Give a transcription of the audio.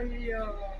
哎呀！